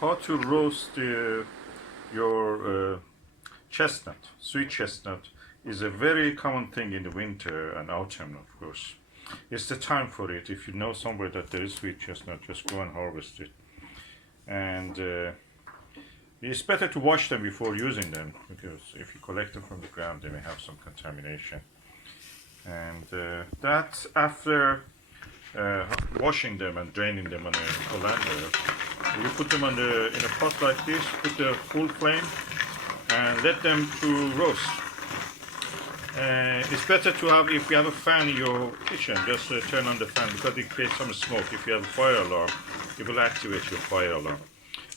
how to roast your chestnut. Sweet chestnut is a very common thing in the winter and autumn, of course. It's the time for it. If you know somewhere that there is sweet chestnut, just go and harvest it. And it's better to wash them before using them, because if you collect them from the ground, they may have some contamination. And that after washing them and draining them on a colander, you put them in a pot like this, put the full flame, and let them to roast. It's better to have, if you have a fan in your kitchen, just turn on the fan, because it creates some smoke. If you have a fire alarm, it will activate your fire alarm.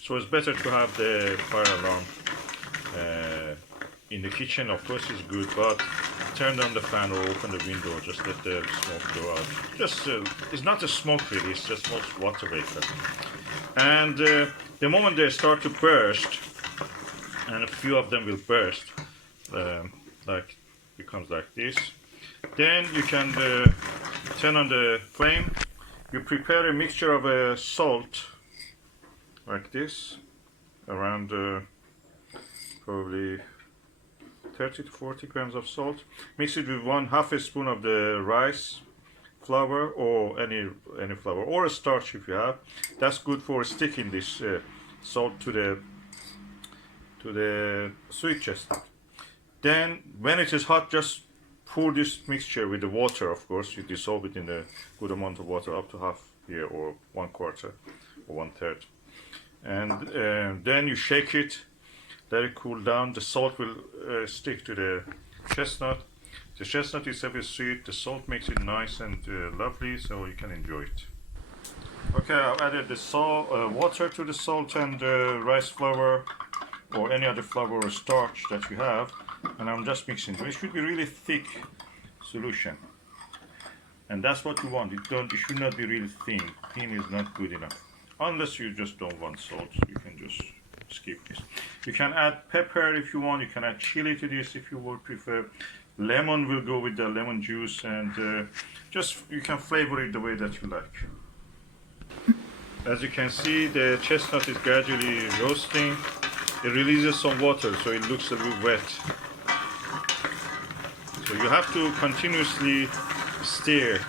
So it's better to have the fire alarm in the kitchen. Of course it's good, but turn on the fan or open the window, just let the smoke go out. Just it's not a smoke really, it's just water vapor. And the moment they start to burst, and a few of them will burst, like becomes like this, then you can turn on the flame. You prepare a mixture of salt like this, around probably 30 to 40 grams of salt. Mix it with half a spoon of the rice flour, or any flour, or a starch if you have. That's good for sticking this salt to the sweet chestnut. Then when it is hot, just pour this mixture with the water. Of course you dissolve it in a good amount of water, up to half here, or 1/4 or 1/3, and then you shake it, let it cool down. The salt will stick to the chestnut. The chestnut itself is sweet, the salt makes it nice and lovely, so you can enjoy it. Okay, I've added the water to the salt and rice flour, or any other flour or starch that you have, and I'm just mixing. It should be really thick solution, and that's what you want. It should not be really thin. Thin is not good enough, unless you just don't want salt. You can just skip this. You can add pepper if you want. You can add chili to this if you would prefer. Lemon will go with the lemon juice, and just you can flavor it the way that you like. As you can see, the chestnut is gradually roasting. It releases some water, so it looks a little wet. So you have to continuously stir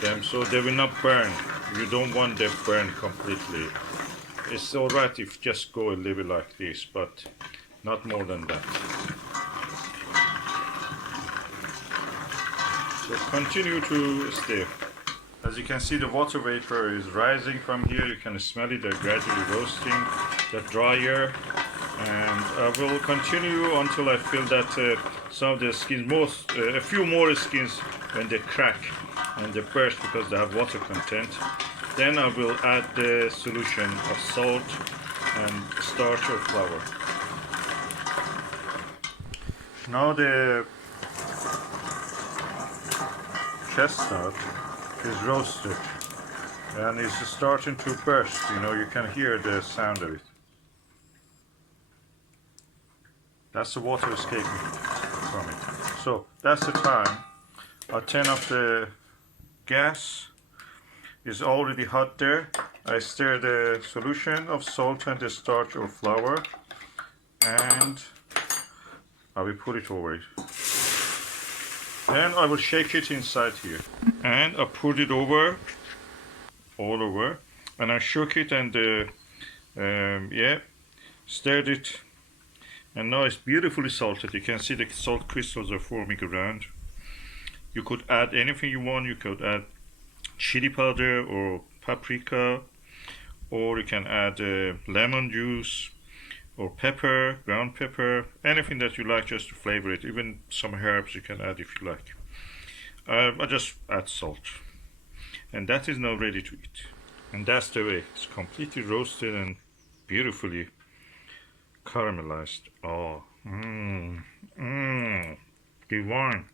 them so they will not burn. You don't want them burned completely. It's alright if you just go a little bit like this, but not more than that. So continue to stir. As you can see, the water vapor is rising from here. You can smell it. They're gradually roasting. They're drier, and I will continue until I feel that some of the skins, a few more skins, when they crack and they burst because they have water content, then I will add the solution of salt and starch or flour. Now the chestnut is roasted and it's starting to burst. You can hear the sound of it. That's the water escaping from it. So that's the time. I turn off the gas. It's already hot there. I stir the solution of salt and the starch or flour, and I will put it over it. Then I will shake it inside here, and I put it over, all over, and I shook it and stirred it, and now it's beautifully salted. You can see the salt crystals are forming around. You could add anything you want. You could add chili powder or paprika, or you can add lemon juice or pepper, ground pepper, anything that you like just to flavor it. Even some herbs you can add if you like. I just add salt, and that is now ready to eat. And that's the way. It's completely roasted and beautifully caramelized. Oh, divine.